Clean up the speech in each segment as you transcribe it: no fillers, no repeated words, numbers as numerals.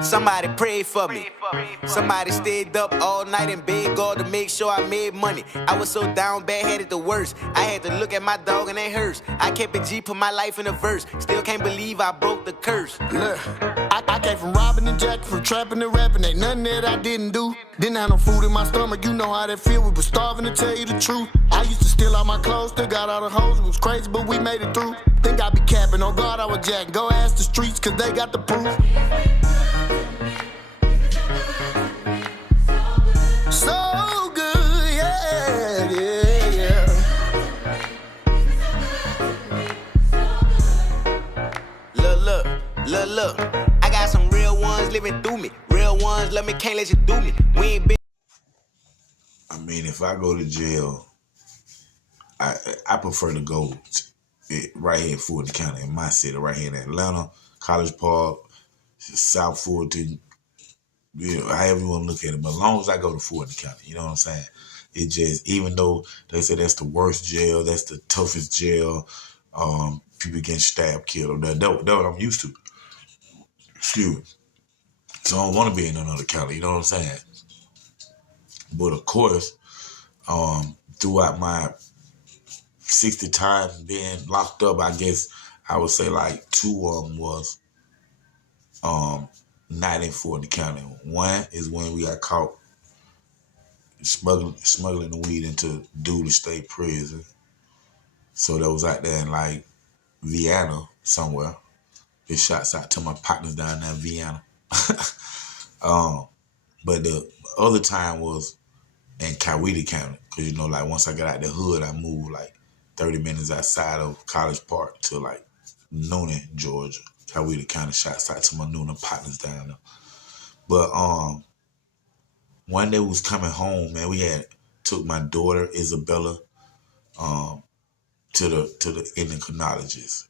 Somebody prayed for me. Somebody stayed up all night and begged God to make sure I made money. I was so down bad, had it the worst. I had to look at my dog and it hurts. I kept it G, put my life in a verse. Still can't believe I broke the curse. Look, I came from robbing and jacking, from trapping and rapping. Ain't nothing that I didn't do. Didn't have no food in my stomach, you know how that feel. We was starving, to tell you the truth. I used to steal all my clothes, still got all the hoes. It was crazy, but we made it through. Think I be capping, on God I was jacking. Go ask the streets, cause they got the proof. So good, yeah, yeah, yeah. Look. I got some real ones living through me. Real ones love me, can't let you do me. We ain't been. I mean, if I go to jail, I prefer to go right here in Fulton County, in my city, right here in Atlanta, College Park, South Fulton, however you want to look at it. But as long as I go to Fulton County, you know what I'm saying? It just, even though they say that's the worst jail, that's the toughest jail, people getting stabbed, killed, that's what I'm used to. Excuse me. So I don't want to be in another county, you know what I'm saying? But of course, throughout my 60 times being locked up, I guess I would say like 2 of them was not in Fulton County. One is when we got caught smuggling the weed into Dooley State Prison. So that was out there in like Vienna somewhere. Big shots out to my partners down there in Vienna. But the other time was in Coweta County. Because, like once I got out the hood, I moved like 30 minutes outside of College Park to like Noonan, Georgia. Coweta County, shots out to my Noonan partners down there. But one day we was coming home, man, we had took my daughter Isabella to the endocrinologist.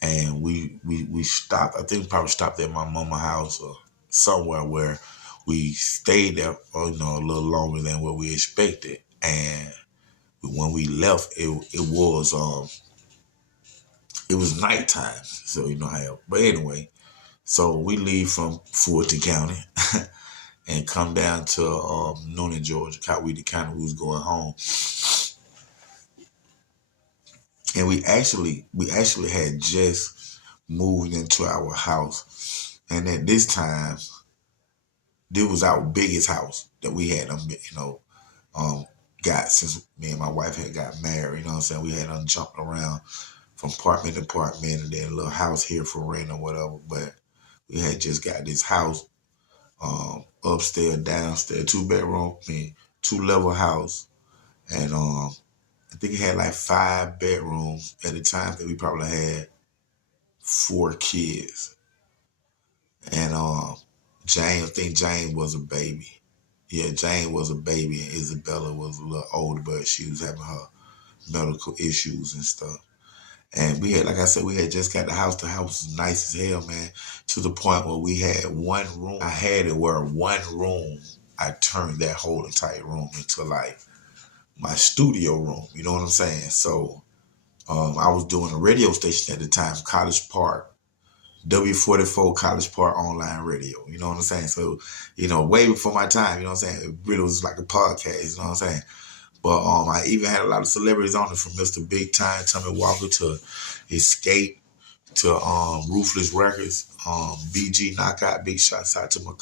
And we stopped, I think we probably stopped at my mama's house or somewhere where we stayed there, a little longer than what we expected. And when we left, it was nighttime. So you know how. But anyway, so we leave from Fulton County and come down to Noonan, Georgia, Coweta County. We was going home. And we actually had just moved into our house. And at this time, this was our biggest house that we had, got since me and my wife had got married. You know what I'm saying? We had jumped around from apartment to apartment and then a little house here for rent or whatever. But we had just got this house, upstairs, downstairs, 2-bedroom, 2-level house. And I think it had like 5 bedrooms at the time that we probably had 4 kids. And Jane, I think Jane was a baby. Yeah, Jane was a baby and Isabella was a little older, but she was having her medical issues and stuff. And we had, like I said, we had just got the house. The house was nice as hell, man, to the point where we had one room. I had it where one room, I turned that whole entire room into like my studio room. You know what I'm saying? So I was doing a radio station at the time, College Park, W44 College Park online radio. You know what I'm saying? So, way before my time, you know what I'm saying? It really was like a podcast, you know what I'm saying? But I even had a lot of celebrities on it, from Mr. Big Time, Tommy Walker, to Escape, to Ruthless Records, BG Knockout. Big shots out to my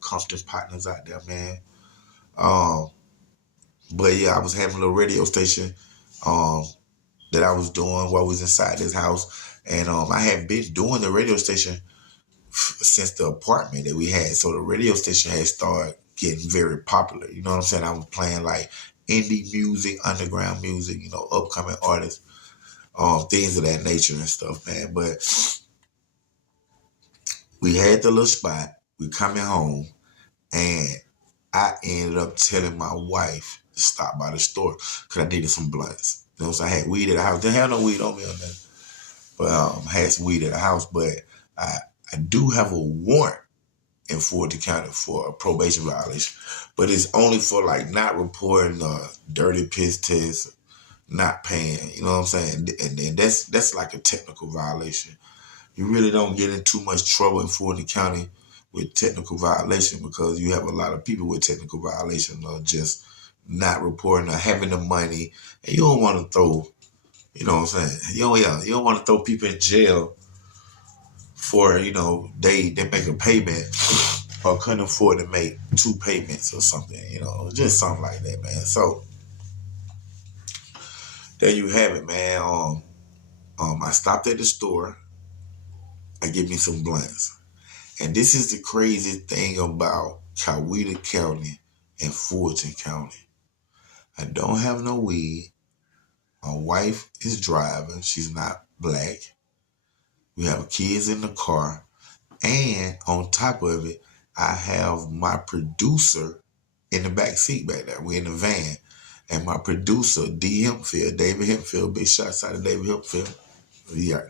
Compton partners out there, man. But yeah, I was having a little radio station that I was doing while I was inside this house. And I had been doing the radio station since the apartment that we had. So the radio station had started getting very popular. You know what I'm saying? I was playing like indie music, underground music, upcoming artists, things of that nature and stuff, man. But we had the little spot. We coming home, and I ended up telling my wife to stop by the store because I needed some blunts. So I had weed at the house. Didn't have no weed on me or nothing. But I had some weed at the house. But I do have a warrant in Fulton County for a probation violation. But it's only for like not reporting a dirty piss test, not paying, you know what I'm saying? And then that's like a technical violation. You really don't get in too much trouble in Fulton County with technical violation, because you have a lot of people with technical violation or just not reporting or having the money, and you don't want to throw, you know what I'm saying? You don't want to throw people in jail for, they make a payment or couldn't afford to make 2 payments or something, just something like that, man. So there you have it, man. I stopped at the store. I get me some blunts. And this is the crazy thing about Coweta County and Fulton County. I don't have no weed. My wife is driving. She's not black. We have kids in the car. And on top of it, I have my producer in the back seat back there. We're in the van. And my producer, David Hemphil, big shots out of David Hemphil. Yeah,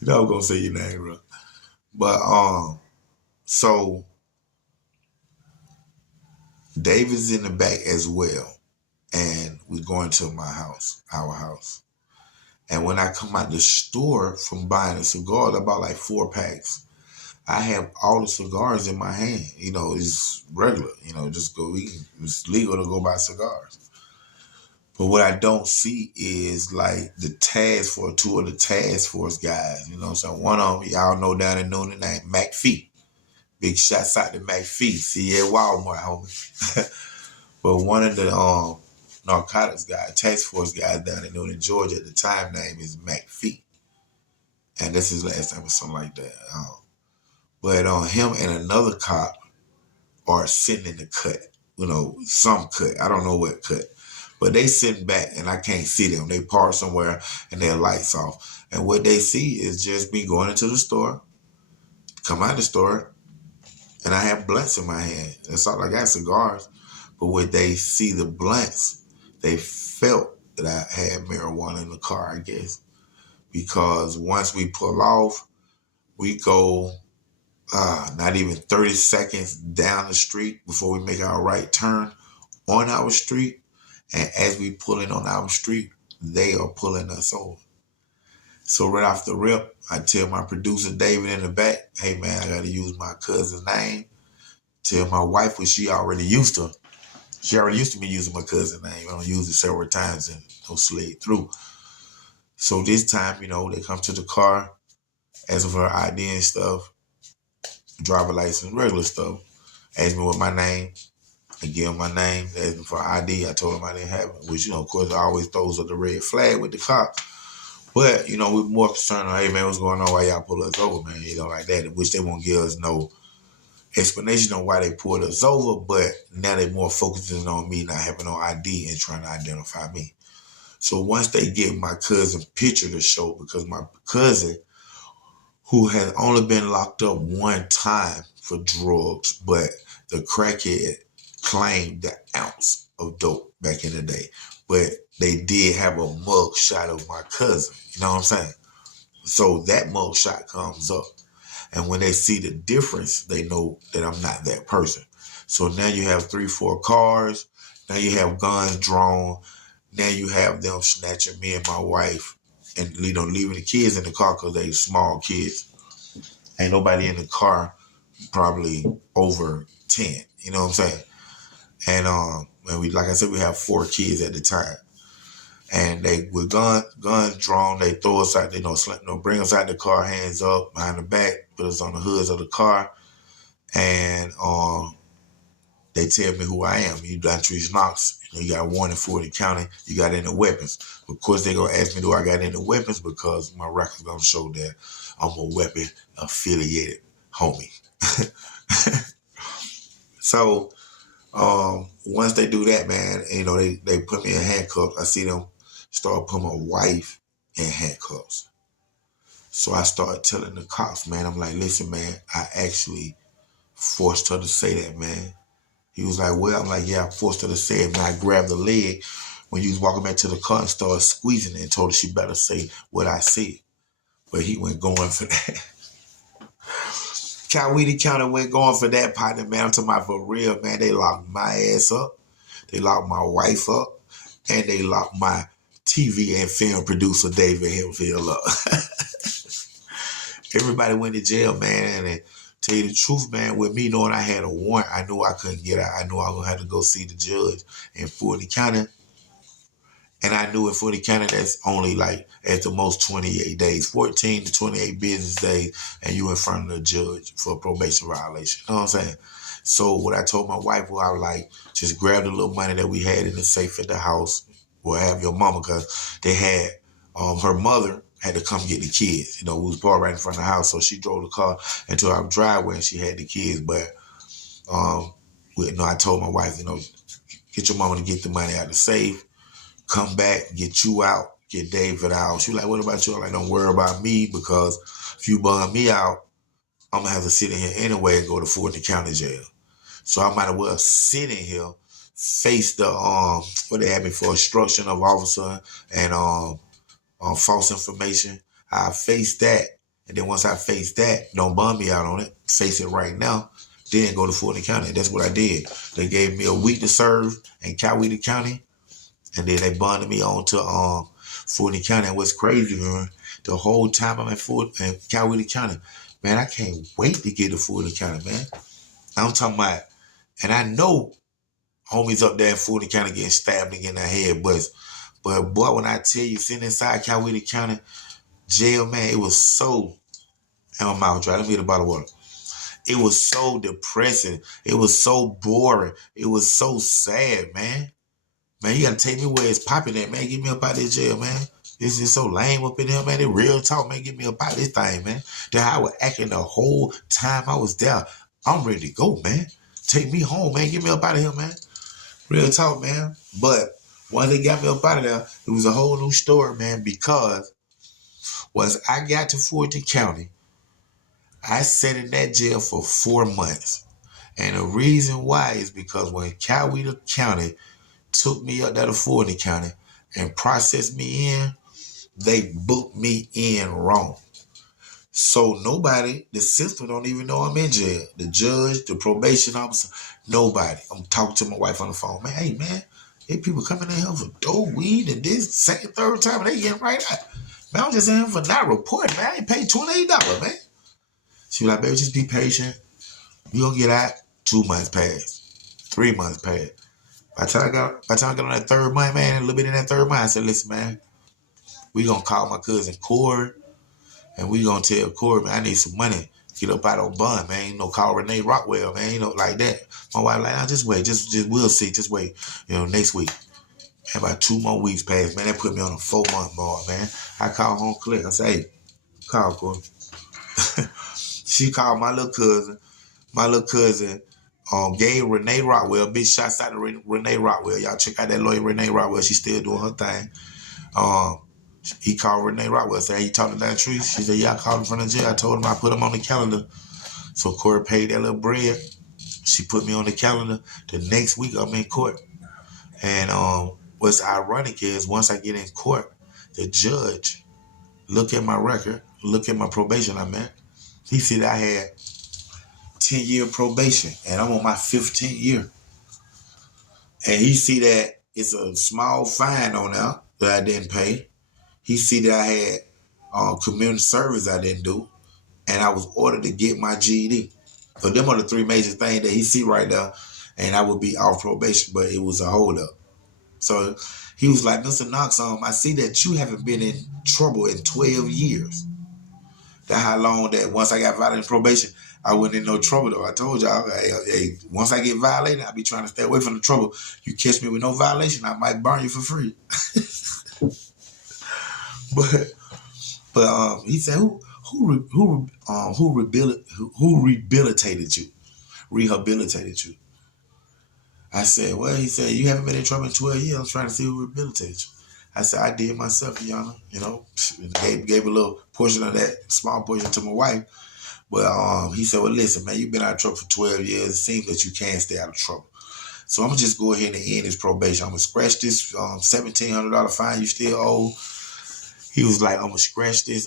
I'm gonna say your name, bro. But so David's in the back as well, and we're going to my house, our house. And when I come out the store from buying a cigar, I bought like 4 packs. I have all the cigars in my hand. It's regular. It's legal to go buy cigars. But what I don't see is like the task force, 2 of the task force guys. So one of them, y'all know down in Noonan, named Myk Fresh. Big shots out to Myk Fresh. See you at Walmart, homie. But one of the narcotics guys, task force guys down in Noonan, Georgia at the time, name is Myk Fresh. And that's his last name or something like that. But him and another cop are sitting in the cut. Some cut. I don't know what cut. But they sitting back and I can't see them. They park somewhere and their lights off. And what they see is just me going into the store, come out the store, and I have blunts in my hand. That's all I got, cigars. But when they see the blunts, they felt that I had marijuana in the car, I guess. Because once we pull off, we go not even 30 seconds down the street before we make our right turn on our street. And as we pull in on our street, they are pulling us over. So right off the rip, I tell my producer, David, in the back, hey, man, I got to use my cousin's name. Tell my wife, which she already used to. She already used to me using my cousin's name. I don't use it several times and don't slid through. So this time, they come to the car, asking for her ID and stuff, driver license, regular stuff. Ask me what my name. I give them my name, they asked me for ID. I told them I didn't have it, which, of course, I always throws up the red flag with the cops. But, we're more concerned on, hey, man, what's going on? Why y'all pull us over, man? Like that, which they won't give us no explanation on why they pulled us over. But now they're more focusing on me not having no ID and trying to identify me. So once they get my cousin's picture to show, because my cousin, who had only been locked up 1 time for drugs, but the crackhead claimed the ounce of dope back in the day. But they did have a mug shot of my cousin. You know what I'm saying? So that mug shot comes up. And when they see the difference, they know that I'm not that person. So now you have 3-4 cars. Now you have guns drawn. Now you have them snatching me and my wife and leaving the kids in the car because they small kids. Ain't nobody in the car probably over 10. You know what I'm saying? And we, like I said, we have 4 kids at the time. And they, with guns drawn, they throw us out, bring us out the car, hands up, behind the back, put us on the hoods of the car. And they tell me who I am. You Don Knox, you got a warning for the county, you got any weapons. Of course, they're going to ask me, do I got any weapons? Because my record's going to show that I'm a weapon affiliated homie. So, once they do that, man, they put me in handcuffs. I see them start putting my wife in handcuffs. So I started telling the cops, man, I'm like, listen, man, I actually forced her to say that, man. He was like, well, I'm like, yeah, I forced her to say it, man. I grabbed the leg when you was walking back to the car and started squeezing it and told her she better say what I said. But he went going for that. Coweta County went going for that partner, man. I'm talking about for real, man. They locked my ass up. They locked my wife up. And they locked my TV and film producer, David Hemphil, up. Everybody went to jail, man. And Tell you the truth, man, with me knowing I had a warrant, I knew I couldn't get out. I knew I was going to have to go see the judge in Fulton County. And I knew in Fulton County, that's only like at the most 28 days, 14 to 28 business days, and you in front of the judge for a probation violation. You know what I'm saying? So what I told my wife was, I was like, just grab the little money that we had in the safe at the house, or have your mama, because they had, her mother had to come get the kids. You know, we was parked right in front of the house, so she drove the car into our driveway and she had the kids. But, I told my wife, get your mama to get the money out of the safe, come back, get you out, get David out. She was like, what about you? I'm like, don't worry about me, because if you bum me out, I'm going to have to sit in here anyway and go to Fulton County Jail. So I might as well sit in here, face the, what they had me for, obstruction of officer and false information. I face that. And then once I face that, don't bum me out on it, face it right now, then go to Fulton County. That's what I did. They gave me a week to serve in Coweta County. And then they bonded me on to Fulton County. And what's crazy, man, the whole time I'm in Coweta County, man, I can't wait to get to Fulton County, man. I'm talking about, and I know homies up there in Fulton County getting stabbed and getting their head bust. But boy, when I tell you, sitting inside Coweta County jail, man, it was so, and my mouth dry, let me get a bottle of water. It was so depressing. It was so boring. It was so sad, man. Man, you gotta take me where it's popping at, man. Get me up out of this jail, man. This is so lame up in here, man. It real talk, man. Get me up out of this thing, man. That's how I was acting the whole time I was there. I'm ready to go, man. Take me home, man. Get me up out of here, man. Real talk, man. But once they got me up out of there, it was a whole new story, man, because once I got to Fulton County, I sat in that jail for 4 months. And the reason why is because when Coweta County took me up there to Fulton County and processed me in, they booked me in wrong. So nobody, the system don't even know I'm in jail. The judge, the probation officer, nobody. I'm talking to my wife on the phone. Man, hey, man, hey, people coming in here for dope, weed, and this second, third time, and they getting right out. Man, I'm just in here for not reporting, man. I ain't paid $28, man. She was like, baby, just be patient. You gonna get out. 2 months passed. 3 months passed. By the time I got on that third month, man, a little bit in that third month, I said, listen, man, we gonna call my cousin Corey, and we gonna tell Corey, man, I need some money. Get up out on bond, man. Call Renee Rockwell, man, like that. My wife like, just wait, just we'll see, just wait, next week. And about 2 more weeks passed, man. That put me on a 4-month bar, man. I called home click. I said, hey, call Corey. She called my little cousin. My little cousin gave Renee Rockwell, big shots out to Renee Rockwell. Y'all check out that lawyer, Renee Rockwell. She's still doing her thing. He called Renee Rockwell, said, hey, you talked to that Trece? She said, yeah, I called him from the jail. I told him I put him on the calendar. So Corey paid that little bread. She put me on the calendar. The next week, I'm in court. And what's ironic is once I get in court, the judge look at my record, look at my probation I'm at. He said I had 10-year probation, and I'm on my 15th year. And he see that it's a small fine on there that I didn't pay. He see that I had community service I didn't do, and I was ordered to get my GED. So them are the 3 major things that he see right there, and I would be off probation, but it was a holdup. So he was like, Mr. Knox, I see that you haven't been in trouble in 12 years. That's how long that once I got violated in probation, I wasn't in no trouble though. I told y'all, hey, once I get violated, I'll be trying to stay away from the trouble. You catch me with no violation, I might burn you for free. But he said, who rehabilitated you? Rehabilitated you? I said, well, he said, you haven't been in trouble in 12 years. I'm trying to see who rehabilitated you. I said, I did myself, Your Honor. Gave a little portion of that, small portion to my wife. But he said, well, listen, man, you've been out of trouble for 12 years. It seems that you can't stay out of trouble. So I'm going to just go ahead and end this probation. I'm going to scratch this $1,700 fine you still owe. He was like, I'm going to scratch this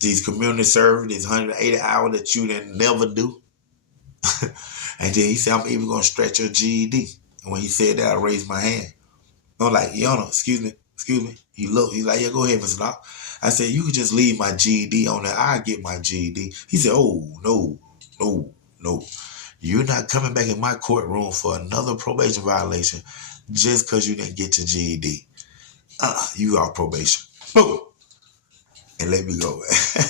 these community service, these 180 hours that you didn't never do. And then he said, I'm even going to stretch your GED. And when he said that, I raised my hand. I'm like, Your Honor, excuse me. He looked, he's like, yeah, go ahead, Mr. Knox. I said, you could just leave my GED on there. I get my GED. He said, oh, no. No, no. You're not coming back in my courtroom for another probation violation just because you didn't get your GED. You off probation. Boom. And let me go, man.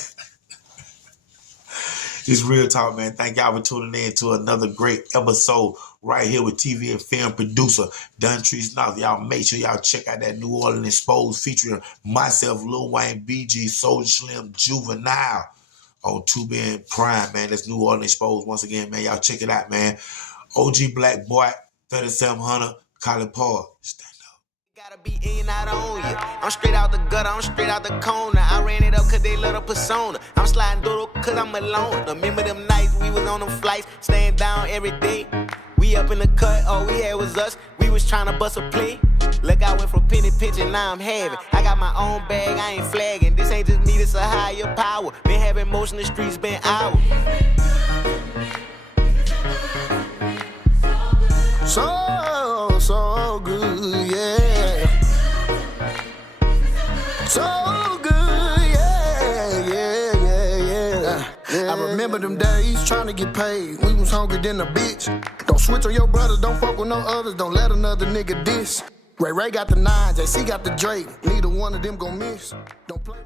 It's real talk, man. Thank y'all for tuning in to another great episode right here with TV and film producer Don Trece. Y'all make sure y'all check out that New Orleans Exposed featuring myself, Lil Wayne, BG, Soulja Slim, Juvenile on Tubi and Prime, man. That's New Orleans Exposed once again, man. Y'all check it out, man. OG Black Boy, 3700, Colin Paul. Stand up. Gotta be in, I own you. I'm straight out the gutter, I'm straight out the corner. I ran it up cause they love the persona. I'm sliding doodle cause I'm alone. Remember them nights we was on them flights, staying down every day. We up in the cut, all we had was us. We was trying to bust a play. Look, I went from penny pinching, now I'm having. I got my own bag, I ain't flagging. This ain't just me, this a higher power. Been having motion, the streets been hours. So good, yeah. So good, yeah. I remember them days trying to get paid. We was hungry than a bitch. Don't switch on your brothers, don't fuck with no others. Don't let another nigga diss. Ray got the 9, JC got the Drake. Neither one of them gon' miss. Don't play.